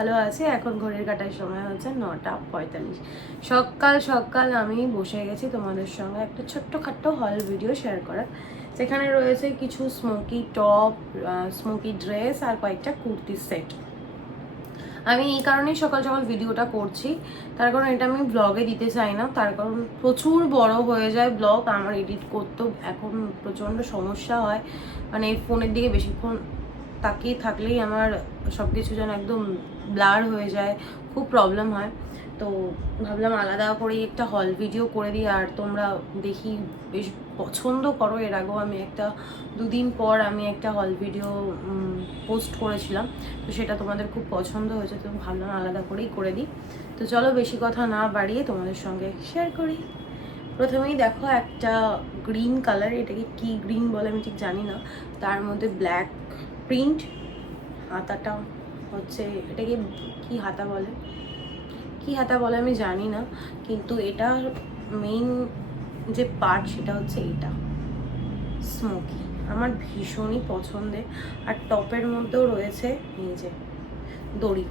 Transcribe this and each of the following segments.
ভালো আছি। এখন ঘড়ির কাঁটার সময় হচ্ছে 9:45। সকাল সকাল আমি বসে গেছি তোমাদের সঙ্গে একটা ছোট্টখাট্ট হল ভিডিও শেয়ার করার, যেখানে রয়েছে কিছু স্মোকি টপ, স্মোকি ড্রেস আর কয়েকটা কুর্তি সেট। আমি এই কারণেই সকাল সকাল ভিডিওটা করছি, তার কারণ এটা আমি ব্লগে দিতে চাই না, তার কারণ প্রচুর বড় হয়ে যায় ব্লগ, আমার এডিট করতেও এখন প্রচণ্ড সমস্যা হয়। মানে ফোনের দিকে বেশিক্ষণ তাকিয়ে থাকলেই আমার সব কিছু যেন একদম ব্লার হয়ে যায়, খুব প্রবলেম হয়। তো ভাবলাম আলাদা করেই একটা হল ভিডিও করে দিই, আর তোমরা দেখি বেশ পছন্দ করো। এর আগেও আমি একটা 2 দিন পর আমি একটা হল ভিডিও পোস্ট করেছিলাম, তো সেটা তোমাদের খুব পছন্দ হয়েছে, তো ভাবলাম আলাদা করেই করে দিই। তো চলো বেশি কথা না বাড়িয়ে তোমাদের সঙ্গে শেয়ার করি। প্রথমেই দেখো একটা গ্রিন কালার, এটাকে কি গ্রিন বলে আমি ঠিক জানি না, তার মধ্যে ব্ল্যাক প্রিন্ট, হাতাটা হচ্ছে এটাকে কি হাতা বলে, কি হাতা বলে আমি জানি না, কিন্তু এটা মেইন যে পার্ট সেটা হচ্ছে এটা স্মোকি, আমার ভীষণই পছন্দের। আর টপের মধ্যেও রয়েছে এই যে দড়ি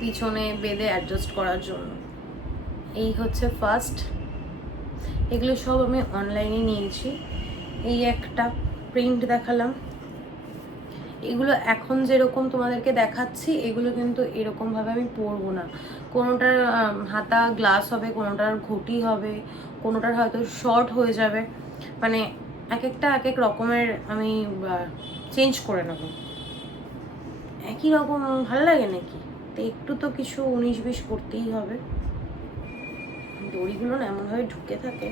পিছনে বেঁধে অ্যাডজাস্ট করার জন্য। এই হচ্ছে ফার্স্ট, এগুলো সব আমি অনলাইনে নিয়েছি। এই একটা প্রিন্ট দেখালাম, এগুলো এখন যেরকম তোমাদেরকে দেখাচ্ছি এগুলো কিন্তু এরকমভাবে আমি পরবো না। কোনোটার হাতা গ্লাস হবে, কোনোটার ঘটি হবে, কোনোটার হয়তো শর্ট হয়ে যাবে, মানে এক একটা এক এক রকমের আমি চেঞ্জ করে নেব। একই রকম ভালো লাগে নাকি? তো একটু তো কিছু 19-20 করতেই হবে। দড়িগুলো না এমনভাবে ঢুকে থাকে।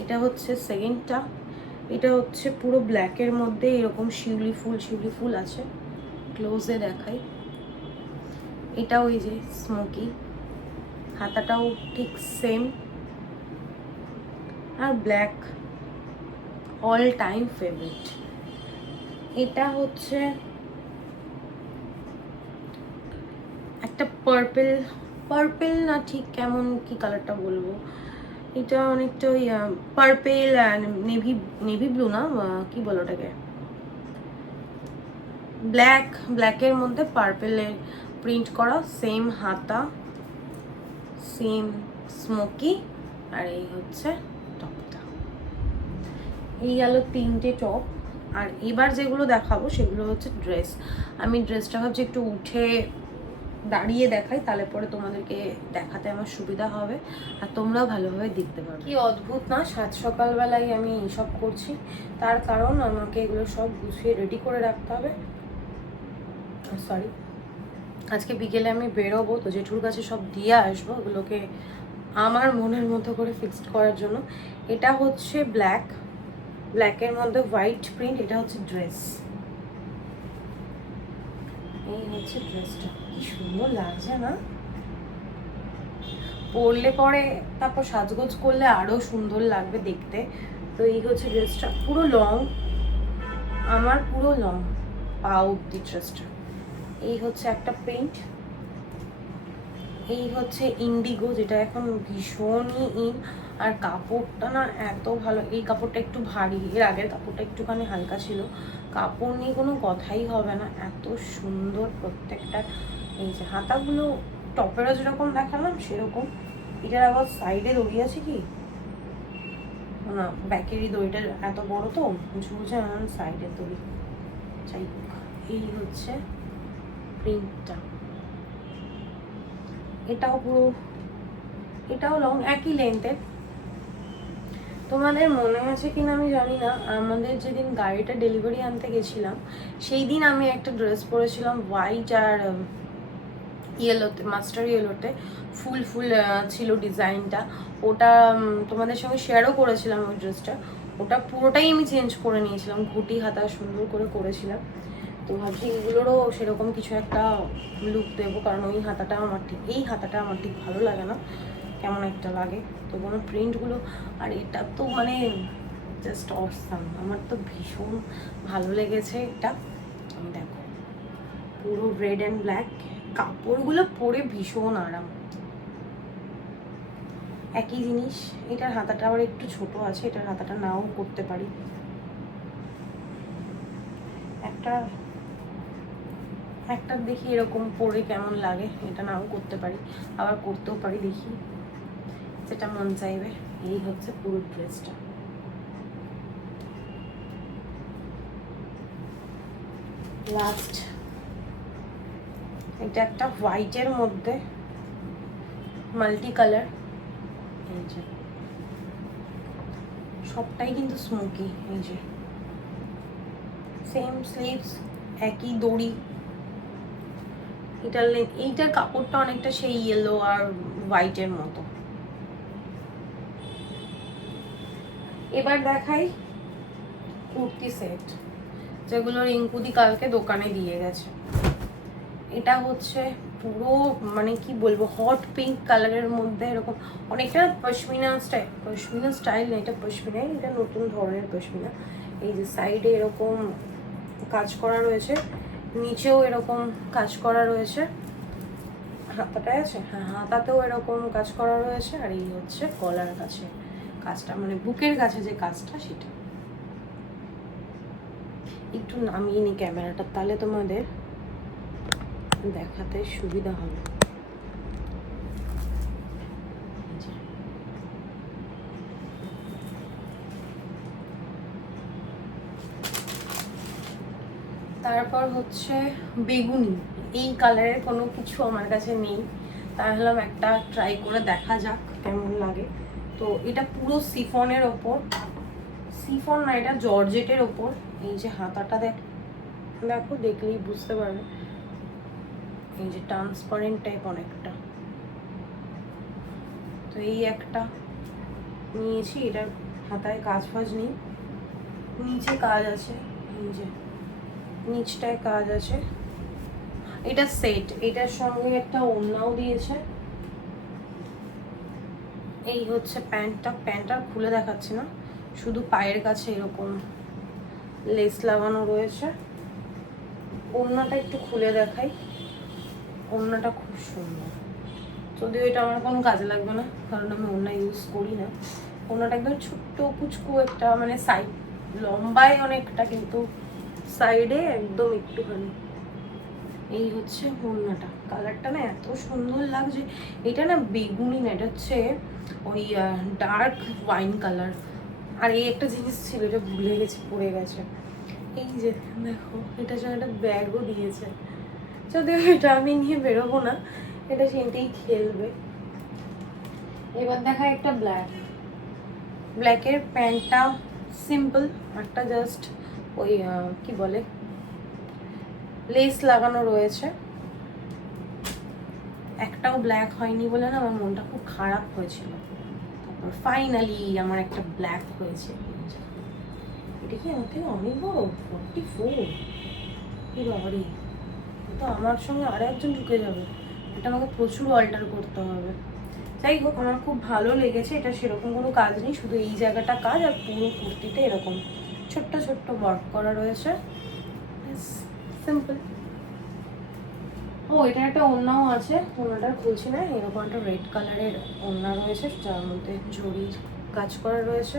এটা হচ্ছে সেকেন্ডটা, এটা হচ্ছে পুরো ব্ল্যাকের মধ্যে এরকম শিউলি ফুল আছে, ক্লোজে দেখাই। এটা ওই যে স্মোকি, হাতাটাও ঠিক সেম, আর ব্ল্যাক অল টাইম ফেভারিট। এটা হচ্ছে একটা পার্পেল না ঠিক কেমন কি কালারটা বলবো, এটা অনেকটা ওই পার্পেল নেভি ব্লু না, কি বলো ওটাকে, ব্ল্যাকের মধ্যে পার্পেলের প্রিন্ট করা, সেম হাতা, সেম স্মোকি। আর এই হচ্ছে টপটা। এই গেল 3টে টপ। আর এবার যেগুলো দেখাবো সেগুলো হচ্ছে ড্রেস। আমি ড্রেসটা ভাবছি একটু উঠে দাঁড়িয়ে দেখাই, তাহলে পরে তোমাদেরকে দেখাতে আমার সুবিধা হবে আর তোমরাও ভালোভাবে দেখতে পারবে। কি অদ্ভুত না, সাত সকালবেলায় আমি এইসব করছি, তার কারণ আমাকে এগুলো সব গুছিয়ে রেডি করে রাখতে হবে। সরি, আজকে বিকেলে আমি বেরোবো, তো জেঠুর কাছে সব দিয়ে আসবো ওগুলোকে আমার মনের মতো করে ফিক্সড করার জন্য। এটা হচ্ছে ব্ল্যাকের মধ্যে হোয়াইট প্রিন্ট, এটা হচ্ছে ড্রেস। এই হচ্ছে ড্রেসটা, কি সুন্দর লাগছে না? পরলে পরে তারপর সাজগোজ করলে আরো সুন্দর লাগবে দেখতে। তো এই হচ্ছে ড্রেসটা, পুরো লং, আমার পুরো লং পা অব্দি ড্রেসটা। এই হচ্ছে একটা প্রিন্ট, এই হচ্ছে ইন্ডিগো, যেটা এখন ভীষণই ইন। আর কাপড়টা না এত ভালো, এই কাপড়টা একটু ভারী, এর আগের কাপড়টা একটুখানি হালকা ছিল, কাপড় নিয়ে কোনো কথাই হবে না, এত সুন্দর প্রত্যেকটা। এই যে হাতাগুলো টপেরও যেরকম দেখালাম সেরকম, এটার আবার সাইডে দড়ি আছে কি না, ব্যাকেরই দড়িটা এত বড় তো ঝুলছে, আমার সাইডের দড়ি। যাই হোক, এই হচ্ছে প্রিন্টটা, এটাও পুরো, এটাও লং, একই লেন্থের। তোমাদের মনে আছে কিনা আমি জানি না, আমাদের যেদিন গাড়িটা ডেলিভারি আনতে গেছিলাম সেই দিন আমি একটা ড্রেস পরেছিলাম হোয়াইট আর ইয়েলোতে, মাস্টার ইয়েলোতে, ফুল ছিল ডিজাইনটা। ওটা তোমাদের সঙ্গে শেয়ারও করেছিলাম ওই ড্রেসটা। ওটা পুরোটাই আমি চেঞ্জ করে নিয়েছিলাম, ঘুটি হাতা সুন্দর করে করেছিলাম। তো ভাবছি এগুলোরও সেরকম কিছু একটা লুক দেবো, কারণ ওই হাতাটা আমার ঠিক, এই হাতাটা আমার ঠিক ভালো লাগে না, কেমন একটা লাগে। তো কোনো প্রিন্টগুলো, আর এটা তো মানে জাস্ট অসাম, আমার তো ভীষণ ভালো লেগেছে এটা। দেখো পুরো রেড অ্যান্ড ব্ল্যাক, কাপড়গুলো পরে ভীষণ আরাম। একই জিনিস, এটার হাতাটা আবার একটু ছোট আছে, এটার হাতাটা নাও করতে পারি। একটা একটা দেখি এরকম পরে কেমন লাগে, এটা নাও করতে পারি, আবার করতেও পারি, দেখি যেটা মন চাইবে। এই হচ্ছে পুরো ড্রেসটা। লাস্ট এটা একটা হোয়াইটের মধ্যে মাল্টি কালার, এই যে সবটাই কিন্তু স্মোকি, এই যে সেম স্লিভস, একই দড়ি। এইটার কাপড়টা অনেকটা সেই ইয়েলো আর হোয়াইটের মতো। এবার দেখাই কুর্তি সেট, যেগুলো রিঙ্কুদি কালকে দোকানে দিয়ে গেছে। এটা হচ্ছে পুরো মানে কি বলবো, হট পিঙ্ক কালারের মধ্যে এরকম অনেকটা পশমিনা স্টাইল না, এটা পশমিনাই, এটা নতুন ধরনের পশমিনা। এই যে সাইডে এরকম কাজ করা রয়েছে, নিচেও এরকম কাজ করা রয়েছে, হাতাটায় আছে, হ্যাঁ হাতাতেও এরকম কাজ করা রয়েছে। আর এই হচ্ছে গলার কাছে কাজটা, মানে বুকের কাছে যে কাজটা সেটা। একটু নামিয়ে নি ক্যামেরাটা, তাহলে তোমাদের দেখাতে সুবিধা হবে। তারপর হচ্ছে বেগুনি, এই কালারের কোনো কিছু আমার কাছে নেই, তাহলে একটা ট্রাই করে দেখা যাক কেমন লাগে। তো এটা পুরো সিফনের ওপর, সিফন না এটা জর্জেটের ওপর। এই যে হাতাটা দেখো, দেখলেই বুঝতে পারবে, এই যে ট্রান্সপারেন্ট টাইপ অনেকটা। তো এই একটা নিয়েছি, এটার হাতায় কাজ ফাজ নেই, নিচে কাজ আছে, এই যে নিচটায় কাজ আছে। এটা সেট, এটার সঙ্গে একটা ওড়নাও দিয়েছে। এই হচ্ছে প্যান্টটা খুলে দেখাচ্ছে না, শুধু পায়ের কাছে এরকম লেস লাগানো রয়েছে। ওড়নাটা একটু খুলে দেখাই, ওড়নাটা খুব সুন্দর, যদিও এটা আমার কোনো কাজে লাগবে না কারণ আমি ওড়না ইউজ করি না। ওড়নাটা একদম ছোট্ট কুচকু একটা, মানে সাইড লম্বায় অনেকটা, কিন্তু সাইডে একদম একটুখানি। এই হচ্ছে ওড়নাটা, কালারটা না এত সুন্দর লাগছে। এটা না বেগুনি না, এটা হচ্ছে ওই ডার্ক ওয়াইন কালার। আর এই একটা জিনিস ছিল, এটা ভুলে গেছি, পড়ে গেছে। এই যে দেখো, এটার সঙ্গে একটা ব্যাগও দিয়েছে, যদিও এটা আমি নিয়ে বেরোবো না, এটা সেটাই খেলবে। এবার দেখা একটা ব্ল্যাকের প্যান্টটা সিম্পল একটা, জাস্ট ওই কি বলে লেস লাগানো রয়েছে। একটাও ব্ল্যাক হয়নি বলে না আমার মনটা খুব খারাপ হয়েছিল, তারপর ফাইনালি আমার একটা ব্ল্যাক হয়েছে। এটা কি আমার থেকে অনেক বড়, 44, কি বাবারে, তো আমার সঙ্গে আর একজন ঢুকে যাবে, এটা আমাকে প্রচুর অল্টার করতে হবে। যাই হোক, আমার খুব ভালো লেগেছে। এটা সেরকম কোনো কাজ নেই, শুধু এই জায়গাটা কাজ, আর পুরো কুর্তিতে এরকম ছোট্ট ছোট্ট ওয়ার্ক করা রয়েছে, সিম্পল। ও এটা একটা ওড়নাও আছে, ওড়নাটা খুলছি না, এরকম একটা রেড কালারের ওড়না রয়েছে যার মধ্যে জরির কাজ করা রয়েছে।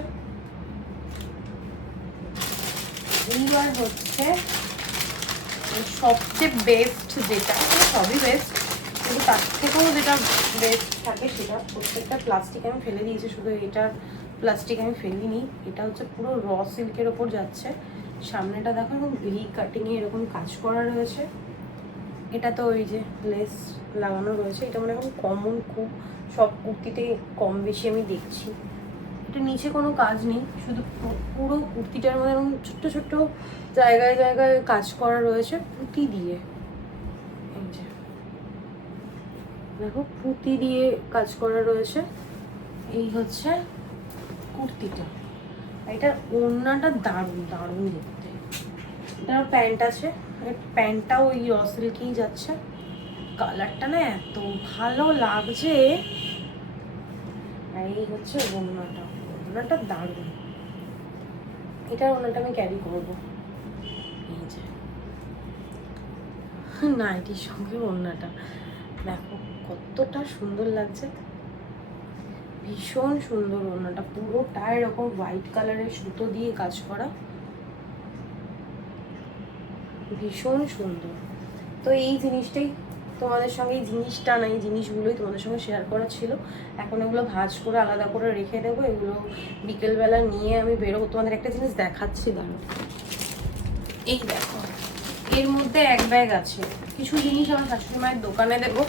এইবার হচ্ছে সবচেয়ে বেস্ট যেটা, সবই বেস্ট, কিন্তু তার থেকেও যেটা বেস্ট থাকে সেটা, প্রত্যেকটা প্লাস্টিক আমি ফেলে দিয়েছি, শুধু এটার প্লাস্টিক আমি ফেলিনি। এটা হচ্ছে পুরো র সিল্কের ওপর যাচ্ছে, সামনেটা দেখো এবং ভি কাটিংয়ে এরকম কাজ করা রয়েছে। এটা তো ওই যে লেস লাগানো রয়েছে, এটা মানে এখন কমন, খুব সব কুর্তিতে কম বেশি আমি দেখছি। এটা নিচে কোনো কাজ নেই, শুধু পুরো কুর্তিটার মধ্যে এরকম ছোট্ট ছোট্ট জায়গায় জায়গায় কাজ করা রয়েছে পুঁতি দিয়ে। এই যে দেখো, পুঁতি দিয়ে কাজ করা রয়েছে। এই হচ্ছে কুর্তিটা, এটার ওড়নাটা দারুণ দারুণ দেখতে। এটার প্যান্ট আছে, প্যান্টটাও ওই র সিল্কেই যাচ্ছে, কালারটা না এত ভালো লাগছে। আর এই হচ্ছে ওড়নাটা দারুণ, এটার ওড়নাটা আমি ক্যারি করবো। এই যে নাইটির সঙ্গে ওড়নাটা দেখো কতটা সুন্দর লাগছে, ভীষণ সুন্দর ওড়নাটা, পুরোটা এরকম হোয়াইট কালারের সুতো দিয়ে কাজ করা, ভীষণ সুন্দর। তো তো এই জিনিসটাই তোমাদের সঙ্গে, এই জিনিসটা না, এই জিনিসগুলোই তোমাদের সঙ্গে শেয়ার করা ছিল। এখন এগুলো ভাঁজ করে আলাদা করে রেখে দেবো, এগুলো বিকেলবেলা নিয়ে আমি বেরোবো। তোমাদের একটা জিনিস দেখাচ্ছি, দাঁড়ো, এই দেখো, এর মধ্যে এক ব্যাগ আছে। কিছু জিনিস আমার শাশুড়ি মায়ের দোকানে দেবো,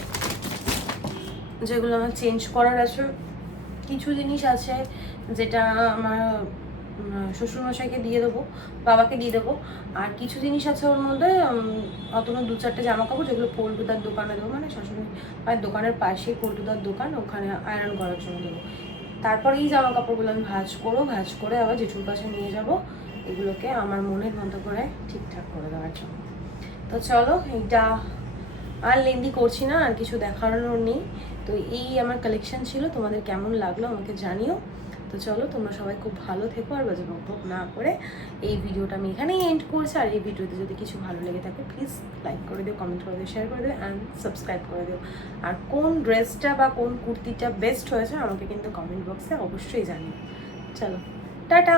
যেগুলো আমার চেঞ্জ করার আছে। কিছু জিনিস আছে যেটা আমার শ্বশুরমশাইকে দিয়ে দেবো, বাবাকে দিয়ে দেবো। আর কিছু জিনিস আছে ওর মধ্যে অতটা 2-4টে জামা কাপড়, যেগুলো পল্টুদার দোকানে দেবো, মানে শ্বশুর মায়ের দোকানের পাশেই পল্টুদার দোকান, ওখানে আয়রন করার জন্য দেবো। তারপরে এই জামা কাপড়গুলো আমি ভাঁজ করে আবার জেঠুর কাছে নিয়ে যাব, এগুলোকে আমার মনের মতো করে ঠিকঠাক করে দেওয়ার জন্য। তো চলো, এইটা আর লেন্দি করছি না, আর কিছু দেখানোর নেই। তো এই আমার কালেকশন ছিল, তোমাদের কেমন লাগলো আমাকে জানিও। তো চলো, তোমরা সবাই খুব ভালো থেকো, আর বাজে বকবক না করে এই ভিডিওটা আমি এখানেই এন্ড করছি। আর এই ভিডিওতে যদি কিছু ভালো লেগে থাকে প্লিজ লাইক করে দিও, কমেন্ট করে দিও, শেয়ার করে দিও অ্যান্ড সাবস্ক্রাইব করে দিও। আর কোন ড্রেসটা বা কোন কুর্তিটা বেস্ট হয়েছে আমাকে কিন্তু কমেন্ট বক্সে অবশ্যই জানিও। চলো, টাটা।